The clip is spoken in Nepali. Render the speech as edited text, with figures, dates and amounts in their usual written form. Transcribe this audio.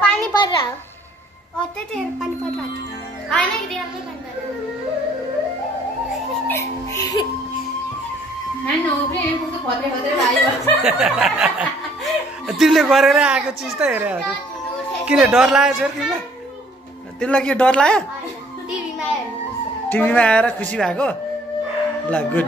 पानी पर रहा होते थे पानी पर रहा आने के दिन हमने पानी पर तिमीले गरेर आएको चिज त हेरे किन डर लाग्यो छोरी तिमीलाई तिमीलाई के डर लाग्यो टिभीमा आएर खुसी भएको ल गुड